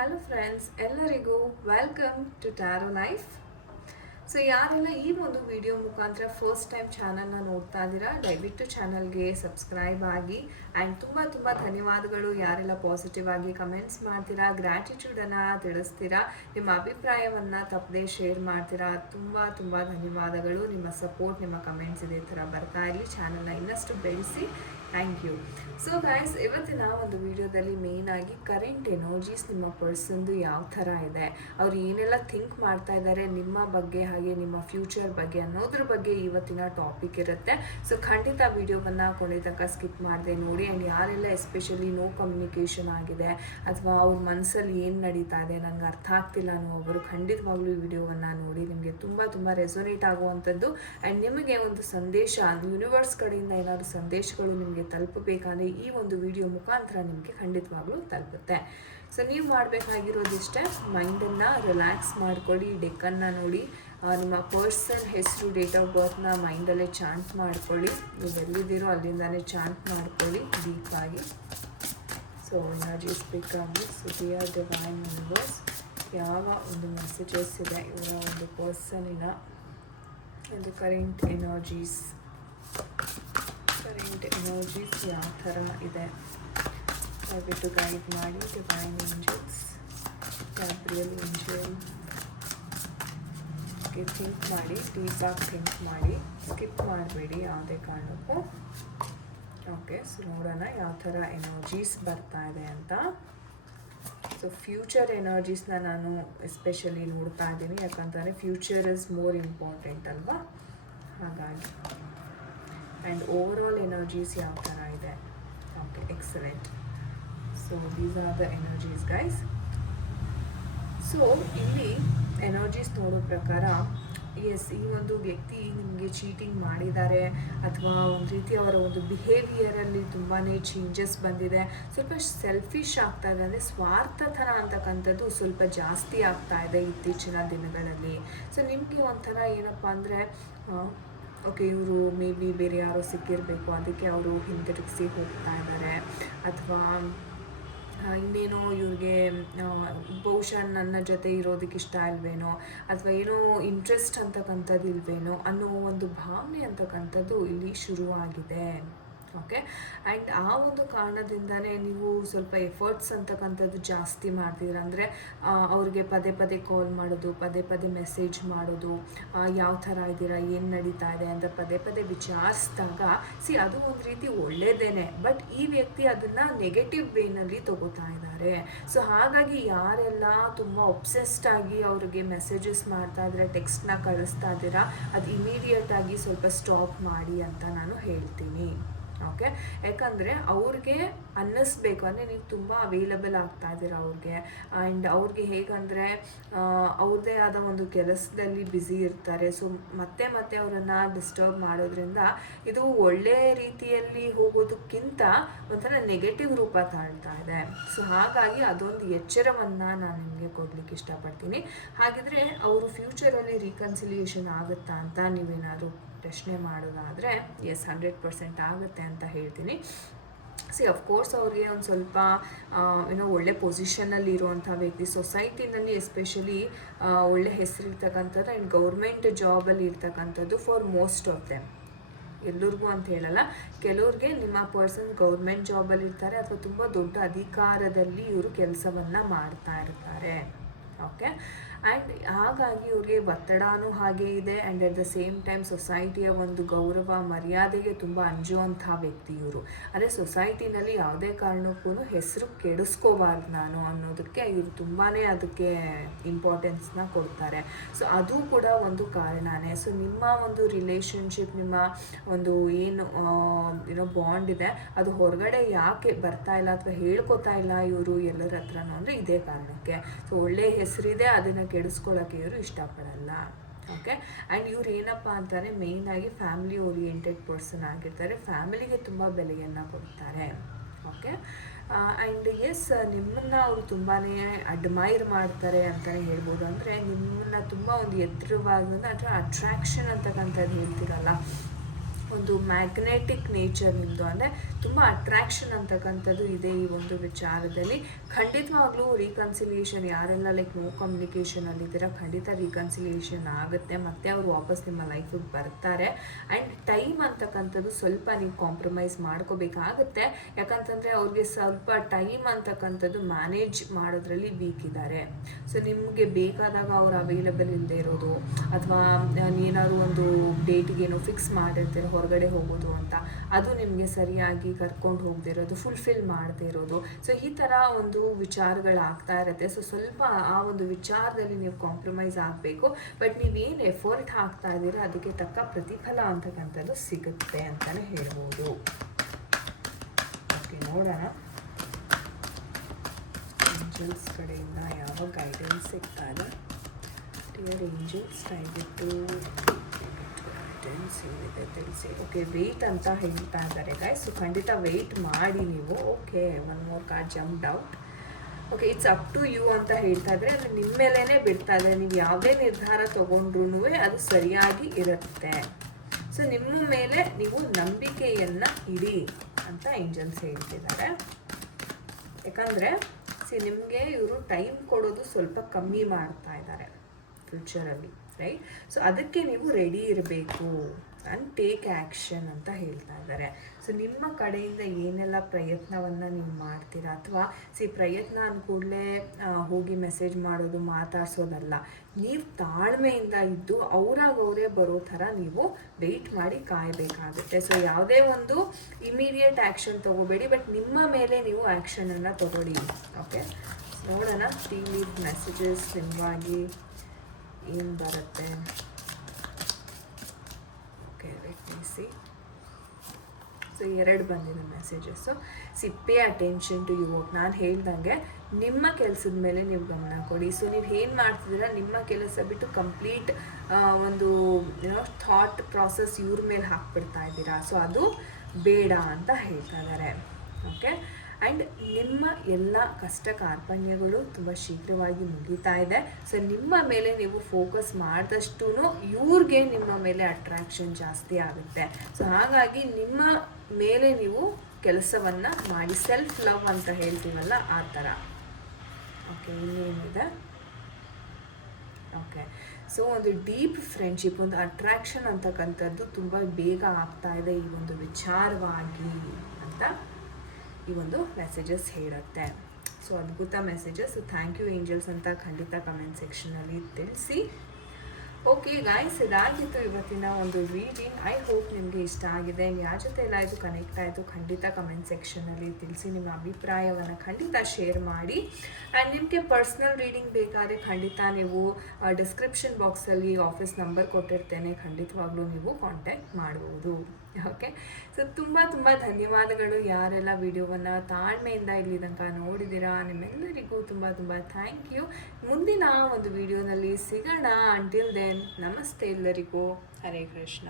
Hello friends, ಎಲ್ಲರಿಗೂ welcome to tarot life. So ಯಾರೆಲ್ಲ ಈ ಒಂದು ವಿಡಿಯೋ ಮುಖಾಂತರ ಫಸ್ಟ್ ಟೈಮ್ ಚಾನಲ್ನ ನೋಡ್ತಾ ಇದ್ದೀರಾ, ದಯವಿಟ್ಟು ಚಾನಲ್ಗೆ ಸಬ್ಸ್ಕ್ರೈಬ್ ಆಗಿ. ಆ್ಯಂಡ್ ತುಂಬ ಧನ್ಯವಾದಗಳು ಯಾರೆಲ್ಲ ಪಾಸಿಟಿವ್ ಆಗಿ ಕಮೆಂಟ್ಸ್ ಮಾಡ್ತೀರಾ, ಗ್ರ್ಯಾಟಿಟ್ಯೂಡನ್ನು ತಿಳಿಸ್ತೀರಾ, ನಿಮ್ಮ ಅಭಿಪ್ರಾಯವನ್ನು ತಪ್ಪದೇ ಶೇರ್ ಮಾಡ್ತೀರಾ. ತುಂಬ ಧನ್ಯವಾದಗಳು. ನಿಮ್ಮ ಸಪೋರ್ಟ್, ನಿಮ್ಮ ಕಮೆಂಟ್ಸ್ ಇದೇ ಥರ ಬರ್ತಾ ಇರಲಿ, ಚಾನಲ್ನ ಇನ್ನಷ್ಟು ಬೆಳೆಸಿ. Thank you. ಸೊ ಗೈಸ್, ಇವತ್ತಿನ ಒಂದು ವಿಡಿಯೋದಲ್ಲಿ ಮೇಯ್ನಾಗಿ ಕರೆಂಟ್ ಎನರ್ಜೀಸ್ ನಿಮ್ಮ ಪರ್ಸನ್ದು ಯಾವ ಥರ ಇದೆ, ಅವ್ರು ಏನೆಲ್ಲ ಥಿಂಕ್ ಮಾಡ್ತಾ ಇದ್ದಾರೆ ನಿಮ್ಮ ಬಗ್ಗೆ, ಹಾಗೆ ನಿಮ್ಮ ಫ್ಯೂಚರ್ ಬಗ್ಗೆ ಅನ್ನೋದ್ರ ಬಗ್ಗೆ ಇವತ್ತಿನ ಟಾಪಿಕ್ ಇರುತ್ತೆ. ಸೊ ಖಂಡಿತ ವಿಡಿಯೋವನ್ನು ಕೊನೆ ತನಕ ಸ್ಕಿಪ್ ಮಾಡದೆ ನೋಡಿ. ಆ್ಯಂಡ್ ಯಾರೆಲ್ಲ ಎಸ್ಪೆಷಲಿ ನೋ ಕಮ್ಯುನಿಕೇಷನ್ ಆಗಿದೆ ಅಥವಾ ಅವ್ರ ಮನಸ್ಸಲ್ಲಿ ಏನು ನಡೀತಾ ಇದೆ ನನಗೆ ಅರ್ಥ ಆಗ್ತಿಲ್ಲ ಅನ್ನೋವರು ಖಂಡಿತವಾಗ್ಲೂ ಈ ವಿಡಿಯೋವನ್ನು ನೋಡಿ. ನಿಮಗೆ ತುಂಬ ರೆಸೊನೇಟ್ ಆಗುವಂಥದ್ದು ಆ್ಯಂಡ್ ನಿಮಗೆ ಒಂದು ಸಂದೇಶ ಯೂನಿವರ್ಸ್ ಕಡೆಯಿಂದ ಏನಾದರೂ ಸಂದೇಶಗಳು ನಿಮಗೆ ತಲುಪಬೇಕಂದ್ರೆ ಈ ಒಂದು ವಿಡಿಯೋ ಮುಖಾಂತರ ನಿಮಗೆ ಖಂಡಿತವಾಗ್ಲೂ ತಲುಪುತ್ತೆ. ಸೊ ನೀವು ಮಾಡಬೇಕಾಗಿರೋದಿಷ್ಟೇ, ಮೈಂಡನ್ನು ರಿಲ್ಯಾಕ್ಸ್ ಮಾಡ್ಕೊಳ್ಳಿ, ಡೆಕ್ಕನ್ನು ನೋಡಿ, ನಿಮ್ಮ ಪರ್ಸನ್ ಹೆಸರು, ಡೇಟ್ ಆಫ್ ಬರ್ತ್ನ ಮೈಂಡಲ್ಲೇ ಚಾಂಟ್ ಮಾಡ್ಕೊಳ್ಳಿ. ನೀವು ಎಲ್ಲಿದ್ದೀರೋ ಅಲ್ಲಿಂದಾನೇ ಚಾಂಟ್ ಮಾಡ್ಕೊಳ್ಳಿ ಡೀಪಾಗಿ. ಸೊ ಎನರ್ಜೀಸ್ ಬೇಕಾಗಿ ಸುದಿಯ ಡಿವೈನ್ ಯೂನಿವರ್ಸ್ ಯಾವ ಒಂದು ಮೆಸೇಜಸ್ ಇದೆ ಇವರ ಒಂದು ಪರ್ಸನಿನ ಒಂದು ಕರೆಂಟ್ ಎನರ್ಜೀಸ್ ಯಾವ ಥರ ಇದೆ ದಯವಿಟ್ಟು ಗೈಡ್ ಮಾಡಿ. Divine angels, Gabriel angel, think ಮಾಡಿ, ಡೀಪಾಗಿ ಥಿಂಕ್ ಮಾಡಿ, ಸ್ಕಿಪ್ ಮಾಡಬೇಡಿ ಯಾವುದೇ ಕಾರಣಕ್ಕೂ. ಓಕೆ, ಸೊ ನೋಡೋಣ ಯಾವ ಥರ ಎನರ್ಜೀಸ್ ಬರ್ತಾ ಇದೆ ಅಂತ. ಸೊ ಫ್ಯೂಚರ್ ಎನರ್ಜೀಸ್ನ ನಾನು ಎಸ್ಪೆಷಲಿ ನೋಡ್ತಾ ಇದ್ದೀನಿ, ಯಾಕಂತಂದರೆ ಫ್ಯೂಚರ್ ಇಸ್ ಮೋರ್ ಇಂಪಾರ್ಟೆಂಟ್ ಅಲ್ವಾ, ಹಾಗಾಗಿ. ಆ್ಯಂಡ್ ಓವರಾಲ್ ಎನರ್ಜೀಸ್ ಯಾವ ಥರ ಇದೆ. Okay, excellent. So these are the energies guys. So ಇಲ್ಲಿ ಎನರ್ಜೀಸ್ ನೋಡೋ ಪ್ರಕಾರ ಎಸ್, ಈ ಒಂದು ವ್ಯಕ್ತಿ ನಿಮಗೆ ಚೀಟಿಂಗ್ ಮಾಡಿದ್ದಾರೆ ಅಥವಾ ಒಂದು ರೀತಿ ಅವರ ಒಂದು ಬಿಹೇವಿಯರಲ್ಲಿ ತುಂಬಾ ಚೇಂಜಸ್ ಬಂದಿದೆ, ಸ್ವಲ್ಪ ಸೆಲ್ಫಿಶ್ ಆಗ್ತಾ ಇದೆ, ಅಂದರೆ ಸ್ವಾರ್ಥತನ ಅಂತಕ್ಕಂಥದ್ದು ಸ್ವಲ್ಪ ಜಾಸ್ತಿ ಆಗ್ತಾ ಇದೆ ಇತ್ತೀಚಿನ ದಿನಗಳಲ್ಲಿ. ಸೊ ನಿಮಗೆ ಒಂಥರ ಏನಪ್ಪ ಅಂದರೆ, ಓಕೆ ಇವರು ಮೇ ಬಿ ಬೇರೆ ಯಾರೋ ಸಿಕ್ಕಿರಬೇಕು, ಅದಕ್ಕೆ ಅವರು ಹಿಂತಿರುಗಿಸಿ ಹೋಗ್ತಾ ಇದ್ದಾರೆ, ಅಥವಾ ಇನ್ನೇನೋ ಇವ್ರಿಗೆ ಬಹುಶಃ ನನ್ನ ಜೊತೆ ಇರೋದಕ್ಕೆ ಇಷ್ಟ ಇಲ್ವೇನೋ, ಅಥವಾ ಏನೋ ಇಂಟ್ರೆಸ್ಟ್ ಅಂತಕ್ಕಂಥದ್ದು ಇಲ್ವೇನೋ ಅನ್ನೋ ಒಂದು ಭಾವನೆ ಅಂತಕ್ಕಂಥದ್ದು ಇಲ್ಲಿ ಶುರುವಾಗಿದೆ. ಓಕೆ, ಆ್ಯಂಡ್ ಆ ಒಂದು ಕಾರಣದಿಂದನೇ ನೀವು ಸ್ವಲ್ಪ ಎಫರ್ಟ್ಸ್ ಅಂತಕ್ಕಂಥದ್ದು ಜಾಸ್ತಿ ಮಾಡ್ತಿದ್ದೀರ. ಅಂದರೆ ಅವ್ರಿಗೆ ಪದೇ ಕಾಲ್ ಮಾಡೋದು, ಪದೇ ಮೆಸೇಜ್ ಮಾಡೋದು, ಯಾವ ಥರ ಇದ್ದೀರಾ, ಏನು ನಡೀತಾ ಇದೆ ಅಂತ ಪದೇ ವಿಚಾರಿಸಿದಾಗ ಅದು ಒಂದು ರೀತಿ ಒಳ್ಳೆಯದೇನೆ, ಬಟ್ ಈ ವ್ಯಕ್ತಿ ಅದನ್ನು ನೆಗೆಟಿವ್ ವೇನಲ್ಲಿ ತಗೋತಾ ಇದ್ದಾರೆ. ಸೊ ಹಾಗಾಗಿ ಯಾರೆಲ್ಲ ತುಂಬ ಒಬ್ಸೆಸ್ಡ್ ಆಗಿ ಅವ್ರಿಗೆ ಮೆಸೇಜಸ್ ಮಾಡ್ತಾ ಇದ್ರೆ, ಟೆಕ್ಸ್ಟ್ನ ಕಳಿಸ್ತಾ ಇದ್ದೀರಾ, ಅದು ಇಮಿಡಿಯೇಟಾಗಿ ಸ್ವಲ್ಪ ಸ್ಟಾಪ್ ಮಾಡಿ ಅಂತ ನಾನು ಹೇಳ್ತೀನಿ. ಓಕೆ, ಯಾಕಂದರೆ ಅವ್ರಿಗೆ ಅನ್ನಿಸ್ಬೇಕು, ಅಂದರೆ ನೀವು ತುಂಬ ಅವೈಲಬಲ್ ಆಗ್ತಾ ಇದ್ದೀರಾ ಅವ್ರಿಗೆ. ಆ್ಯಂಡ್ ಅವ್ರಿಗೆ ಹೇಗಂದರೆ ಅವ್ರದ್ದೇ ಆದ ಒಂದು ಕೆಲಸದಲ್ಲಿ ಬ್ಯುಸಿ ಇರ್ತಾರೆ. ಸೊ ಮತ್ತೆ ಅವರನ್ನು ಡಿಸ್ಟರ್ಬ್ ಮಾಡೋದ್ರಿಂದ ಇದು ಒಳ್ಳೆಯ ರೀತಿಯಲ್ಲಿ ಹೋಗೋದಕ್ಕಿಂತ ಒಂಥರ ನೆಗೆಟಿವ್ ರೂಪ ತಾಳ್ತಾ ಇದೆ. ಸೊ ಹಾಗಾಗಿ ಅದೊಂದು ಎಚ್ಚರವನ್ನು ನಾನು ನಿಮಗೆ ಕೊಡಲಿಕ್ಕೆ ಇಷ್ಟಪಡ್ತೀನಿ. ಹಾಗಿದ್ರೆ ಅವರು ಫ್ಯೂಚರಲ್ಲಿ ರೀಕನ್ಸಿಲಿಯೇಷನ್ ಆಗುತ್ತಾ ಅಂತ ನೀವೇನಾದರೂ ಪ್ರಶ್ನೆ ಮಾಡೋದಾದರೆ, ಎಸ್ 100% ಆಗುತ್ತೆ ಅಂತ ಹೇಳ್ತೀನಿ. ಅಫ್ಕೋರ್ಸ್ ಅವ್ರಿಗೆ ಒಂದು ಸ್ವಲ್ಪ ಏನೋ ಒಳ್ಳೆ ಪೊಸಿಷನಲ್ಲಿ ಇರುವಂಥ ವ್ಯಕ್ತಿ, ಸೊಸೈಟಿನಲ್ಲಿ ಎಸ್ಪೆಷಲಿ ಒಳ್ಳೆ ಹೆಸರಿರ್ತಕ್ಕಂಥದ್ದು ಆ್ಯಂಡ್ ಗೌರ್ಮೆಂಟ್ ಜಾಬಲ್ಲಿ ಇರ್ತಕ್ಕಂಥದ್ದು ಫಾರ್ ಮೋಸ್ಟ್ ಆಫ್ ದೆಮ್. ಎಲ್ಲರಿಗೂ ಅಂತ ಹೇಳಲ್ಲ, ಕೆಲವ್ರಿಗೆ ನಿಮ್ಮ ಪರ್ಸನ್ ಗೌರ್ಮೆಂಟ್ ಜಾಬಲ್ಲಿ ಇರ್ತಾರೆ ಅಥವಾ ತುಂಬ ದೊಡ್ಡ ಅಧಿಕಾರದಲ್ಲಿ ಇವರು ಕೆಲಸವನ್ನು ಮಾಡ್ತಾ ಇರ್ತಾರೆ. ಓಕೆ, ಆ್ಯಂಡ್ ಹಾಗಾಗಿ ಇವ್ರಿಗೆ ಒತ್ತಡನೂ ಹಾಗೆ ಇದೆ. And at the same time ಸೊಸೈಟಿಯ ಒಂದು ಗೌರವ ಮರ್ಯಾದೆಗೆ ತುಂಬ ಅಂಜುವಂಥ ವ್ಯಕ್ತಿ ಇವರು. ಅಂದರೆ ಸೊಸೈಟಿನಲ್ಲಿ ಯಾವುದೇ ಕಾರಣಕ್ಕೂ ಹೆಸರು ಕೆಡಿಸ್ಕೋಬಾರ್ದು ನಾನು ಅನ್ನೋದಕ್ಕೆ ಇವರು ತುಂಬಾ ಅದಕ್ಕೆ ಇಂಪಾರ್ಟೆನ್ಸ್ನ ಕೊಡ್ತಾರೆ. ಸೊ ಅದು ಕೂಡ ಒಂದು ಕಾರಣನೇ. ಸೊ ನಿಮ್ಮ ಒಂದು ರಿಲೇಷನ್ಶಿಪ್, ನಿಮ್ಮ ಒಂದು ಏನೋ ಬಾಂಡ್ ಇದೆ, ಅದು ಹೊರಗಡೆ ಯಾಕೆ ಬರ್ತಾ ಇಲ್ಲ ಅಥವಾ ಹೇಳ್ಕೊತಾ ಇಲ್ಲ ಇವರು ಎಲ್ಲರ ಹತ್ರನೂ ಅಂದರೆ ಇದೇ ಕಾರಣಕ್ಕೆ. ಸೊ ಒಳ್ಳೆಯ ಹೆಸರಿದೆ, ಅದನ್ನು ಕೆಡಿಸ್ಕೊಳ್ಳೋಕ್ಕೆ ಇವರು ಇಷ್ಟಪಡಲ್ಲ. ಓಕೆ, ಆ್ಯಂಡ್ ಇವ್ರು ಏನಪ್ಪ ಅಂತಾರೆ, ಮೇಯ್ನಾಗಿ ಫ್ಯಾಮಿಲಿ ಓರಿಯೆಂಟೆಡ್ ಪರ್ಸನ್ ಆಗಿರ್ತಾರೆ, ಫ್ಯಾಮಿಲಿಗೆ ತುಂಬ ಬೆಲೆಯನ್ನು ಕೊಡ್ತಾರೆ. ಓಕೆ, ಆ್ಯಂಡ್ ಎಸ್, ನಿಮ್ಮನ್ನು ಅವರು ತುಂಬಾ ಅಡ್ಮೈರ್ ಮಾಡ್ತಾರೆ ಅಂತಲೇ ಹೇಳ್ಬೋದು. ಅಂದರೆ ನಿಮ್ಮನ್ನು ತುಂಬ ಒಂದು ಎತ್ತರವಾದ ಅಥವಾ ಅಟ್ರಾಕ್ಷನ್ ಅಂತಕ್ಕಂಥದ್ದು ಹೇಳ್ತೀರಲ್ಲ, ಒಂದು ಮ್ಯಾಗ್ನೆಟಿಕ್ ನೇಚರ್ ನಿಮ್ಮದು, ಅಂದರೆ ತುಂಬ ಅಟ್ರಾಕ್ಷನ್ ಅಂತಕ್ಕಂಥದ್ದು ಇದೆ ಈ ಒಂದು ವಿಚಾರದಲ್ಲಿ. ಖಂಡಿತವಾಗ್ಲೂ ರೀಕನ್ಸಿಲಿಯೇಷನ್, ಯಾರೆಲ್ಲ ಲೈಕ್ ನೋ ಕಮ್ಯುನಿಕೇಷನಲ್ಲಿದ್ದೀರ, ಖಂಡಿತ ರೀಕನ್ಸಿಲಿಯೇಷನ್ ಆಗುತ್ತೆ, ಮತ್ತು ಅವರು ವಾಪಸ್ ನಿಮ್ಮ ಲೈಫಿಗೆ ಬರ್ತಾರೆ. ಆ್ಯಂಡ್ ಟೈಮ್ ಅಂತಕ್ಕಂಥದ್ದು ಸ್ವಲ್ಪ ನೀವು ಕಾಂಪ್ರಮೈಸ್ ಮಾಡ್ಕೋಬೇಕಾಗುತ್ತೆ, ಯಾಕಂತಂದರೆ ಅವ್ರಿಗೆ ಸ್ವಲ್ಪ ಟೈಮ್ ಅಂತಕ್ಕಂಥದ್ದು ಮ್ಯಾನೇಜ್ ಮಾಡೋದ್ರಲ್ಲಿ ವೀಕ್ ಇದ್ದಾರೆ. ಸೊ ನಿಮಗೆ ಬೇಕಾದಾಗ ಅವ್ರು ಅವೈಲೇಬಲ್ ಇಲ್ಲದೆ ಇರೋದು, ಅಥವಾ ಏನಾದರೂ ಒಂದು ಡೇಟಿಗೆ ಏನೋ ಫಿಕ್ಸ್ ಮಾಡಿರ್ತೀರ ಹೊರಗಡೆ ಹೋಗೋದು ಅಂತ, ಅದು ನಿಮಗೆ ಸರಿಯಾಗಿ ಕರ್ಕೊಂಡು ಹೋಗದಿರೋದು, ಫುಲ್ಫಿಲ್ ಮಾಡದೇ ಇರೋದು. ಸೊ ಈ ಥರ ಒಂದು ವಿಚಾರಗಳಾಗ್ತಾ ಇರುತ್ತೆ. ಸೊ ಸ್ವಲ್ಪ ಆ ಒಂದು ವಿಚಾರದಲ್ಲಿ ನೀವು ಕಾಂಪ್ರಮೈಸ್ ಆಗಬೇಕು. ಬಟ್ ನೀವೇನು ಎಫರ್ಟ್ ಹಾಕ್ತಾ ಇದ್ದೀರಾ ಅದಕ್ಕೆ ತಕ್ಕ ಪ್ರತಿಫಲ ಅಂತಕ್ಕಂಥದ್ದು ಸಿಗುತ್ತೆ ಅಂತಲೇ ಹೇಳ್ಬೋದು. ಓಕೆ, ನೋಡೋಣ ಏಂಜಲ್ಸ್ ಕಡೆಯಿಂದ ಯಾವ ಗೈಡೆನ್ಸ್ ಸಿಗ್ತಾ ಇದೆ. ಡಿಯರ್ ಏಂಜಲ್ಸ್, ದಯವಿಟ್ಟು ಗೈಡೆನ್ಸ್ ಏನಿದೆ ತಿಳಿಸಿ. ಓಕೆ, ವೆಯ್ಟ್ ಅಂತ ಹೇಳ್ತಾ ಇದ್ದಾರೆ ಗೈಸ್. ಸೊ ಖಂಡಿತ ವೆಯ್ಟ್ ಮಾಡಿ ನೀವು. Okay, one more card jumped out. Okay, it's up to you ಅಂತ ಹೇಳ್ತಾ ಇದ್ದಾರೆ. ಅಂದರೆ ನಿಮ್ಮ ಮೇಲೇ ಬಿಡ್ತಾ ಇದ್ದಾರೆ. ನೀವು ಯಾವುದೇ ನಿರ್ಧಾರ ತೊಗೊಂಡ್ರೂ ಅದು ಸರಿಯಾಗಿ ಇರುತ್ತೆ. ಸೊ ನಿಮ್ಮ ಮೇಲೆ ನೀವು ನಂಬಿಕೆಯನ್ನು ಇಡಿ ಅಂತ ಏಂಜಲ್ಸ್ ಹೇಳ್ತಿದ್ದಾರೆ. ಯಾಕಂದರೆ ನಿಮಗೆ ಇವರು ಟೈಮ್ ಕೊಡೋದು ಸ್ವಲ್ಪ ಕಮ್ಮಿ ಮಾಡ್ತಾ ಇದ್ದಾರೆ ಫ್ಯೂಚರಲ್ಲಿ, ರೈಟ್? ಸೊ ಅದಕ್ಕೆ ನೀವು ರೆಡಿ ಇರಬೇಕು ಆ್ಯಂಡ್ ಟೇಕ್ ಆ್ಯಕ್ಷನ್ ಅಂತ ಹೇಳ್ತಾ ಇದ್ದಾರೆ. ಸೊ ನಿಮ್ಮ ಕಡೆಯಿಂದ ಏನೆಲ್ಲ ಪ್ರಯತ್ನವನ್ನು ನೀವು ಮಾಡ್ತೀರಾ, ಅಥವಾ ಪ್ರಯತ್ನ ಅಂದ್ಕೂಡಲೇ ಹೋಗಿ ಮೆಸೇಜ್ ಮಾಡೋದು, ಮಾತಾಡ್ಸೋದಲ್ಲ. ನೀವು ತಾಳ್ಮೆಯಿಂದ ಇದ್ದು ಅವರೇ ಬರೋ ಥರ ನೀವು ವೆಯ್ಟ್ ಮಾಡಿ ಕಾಯಬೇಕಾಗುತ್ತೆ. ಸೊ ಯಾವುದೇ ಒಂದು ಇಮಿಡಿಯೇಟ್ ಆ್ಯಕ್ಷನ್ ತೊಗೋಬೇಡಿ, ಬಟ್ ನಿಮ್ಮ ಮೇಲೆ ನೀವು ಆ್ಯಕ್ಷನನ್ನು ತೊಗೊಳ್ಳಿ. ಓಕೆ, ನೋಡೋಣ ಟೀ ಲೀವ್ ಮೆಸೇಜಸ್ ನಿಮಗಾಗಿ ಏನು ಬರುತ್ತೆ. Okay, let me see. So 2 ಬಂದಿದೆ messages. Pay attention to you work. ನಾನು ಹೇಳ್ದಂಗೆ ನಿಮ್ಮ ಕೆಲಸದ ಮೇಲೆ ನೀವು ಗಮನ ಕೊಡಿ. ಸೊ ನೀವು ಏನು ಮಾಡ್ತಿದ್ದೀರಾ, ನಿಮ್ಮ ಕೆಲಸ ಬಿಟ್ಟು ಕಂಪ್ಲೀಟ್ ಒಂದು ಥಾಟ್ ಪ್ರಾಸೆಸ್ ಇವ್ರ ಮೇಲೆ ಹಾಕ್ಬಿಡ್ತಾ ಇದ್ದೀರಾ. ಸೊ ಅದು ಬೇಡ ಅಂತ ಹೇಳ್ತಾ ಇದ್ದಾರೆ. ಓಕೆ, ಆ್ಯಂಡ್ ನಿಮ್ಮ ಎಲ್ಲ ಕಷ್ಟ ಕಾರ್ಪಣ್ಯಗಳು ತುಂಬ ಶೀಘ್ರವಾಗಿ ಮುಗೀತಾ ಇದೆ. ಸೊ ನಿಮ್ಮ ಮೇಲೆ ನೀವು ಫೋಕಸ್ ಮಾಡಿದಷ್ಟೂ ಇವ್ರಿಗೆ ನಿಮ್ಮ ಮೇಲೆ ಅಟ್ರಾಕ್ಷನ್ ಜಾಸ್ತಿ ಆಗುತ್ತೆ. ಸೊ ಹಾಗಾಗಿ ನಿಮ್ಮ ಮೇಲೆ ನೀವು ಕೆಲಸವನ್ನು ಮಾಡಿ, ಸೆಲ್ಫ್ ಲವ್ ಅಂತ ಹೇಳ್ತೀವಲ್ಲ ಆ ಥರ. ಓಕೆ, ಇನ್ನೇನಿದೆ. ಓಕೆ, ಸೊ ಒಂದು ಡೀಪ್ ಫ್ರೆಂಡ್ಶಿಪ್, ಒಂದು ಅಟ್ರಾಕ್ಷನ್ ಅಂತಕ್ಕಂಥದ್ದು ತುಂಬ ಬೇಗ ಆಗ್ತಾ ಇದೆ ಈ ಒಂದು ವಿಚಾರವಾಗಿ ಅಂತ ಈ ಒಂದು ಮೆಸೇಜಸ್ ಹೇಳುತ್ತೆ. ಸೊ ಅದ್ಭುತ ಮೆಸೇಜಸ್. ಥ್ಯಾಂಕ್ ಯು ಏಂಜಲ್ಸ್ ಅಂತ ಖಂಡಿತ ಕಮೆಂಟ್ ಸೆಕ್ಷನಲ್ಲಿ ತಿಳಿಸಿ. ಓಕೆ ಗೈಸ್, ಇದಾಗಿತ್ತು ಇವತ್ತಿನ ಒಂದು ರೀಡಿಂಗ್. ಐ ಹೋಪ್ ನಿಮಗೆ ಇಷ್ಟ ಆಗಿದೆ. ಯಾರ ಜೊತೆ ಎಲ್ಲ ಇದು ಕನೆಕ್ಟ್ ಆಯಿತು ಖಂಡಿತ ಕಮೆಂಟ್ ಸೆಕ್ಷನಲ್ಲಿ ತಿಳಿಸಿ. ನಿಮ್ಮ ಅಭಿಪ್ರಾಯವನ್ನು ಖಂಡಿತ ಶೇರ್ ಮಾಡಿ. ಆ್ಯಂಡ್ ನಿಮಗೆ ಪರ್ಸ್ನಲ್ ರೀಡಿಂಗ್ ಬೇಕಾದರೆ ಖಂಡಿತ ನೀವು ಡಿಸ್ಕ್ರಿಪ್ಷನ್ ಬಾಕ್ಸಲ್ಲಿ ಆಫೀಸ್ ನಂಬರ್ ಕೊಟ್ಟಿರ್ತೇನೆ, ಖಂಡಿತವಾಗ್ಲೂ ನೀವು ಕಾಂಟ್ಯಾಕ್ಟ್ ಮಾಡ್ಬೋದು. ಓಕೆ, ಸೊ ತುಂಬ ಧನ್ಯವಾದಗಳು ಯಾರೆಲ್ಲ ವಿಡಿಯೋವನ್ನು ತಾಳ್ಮೆಯಿಂದ ಇಲ್ಲಿ ತನಕ ನೋಡಿದ್ದೀರಾ. ನಿಮ್ಮೆಲ್ಲರಿಗೂ ತುಂಬ ಥ್ಯಾಂಕ್ ಯು. ಮುಂದಿನ ಒಂದು ವಿಡಿಯೋನಲ್ಲಿ ಸಿಗೋಣ. ಅಂಟಿಲ್ ದೆನ್ ನಮಸ್ತೆ ಎಲ್ಲರಿಗೂ. ಹರೇ ಕೃಷ್ಣ.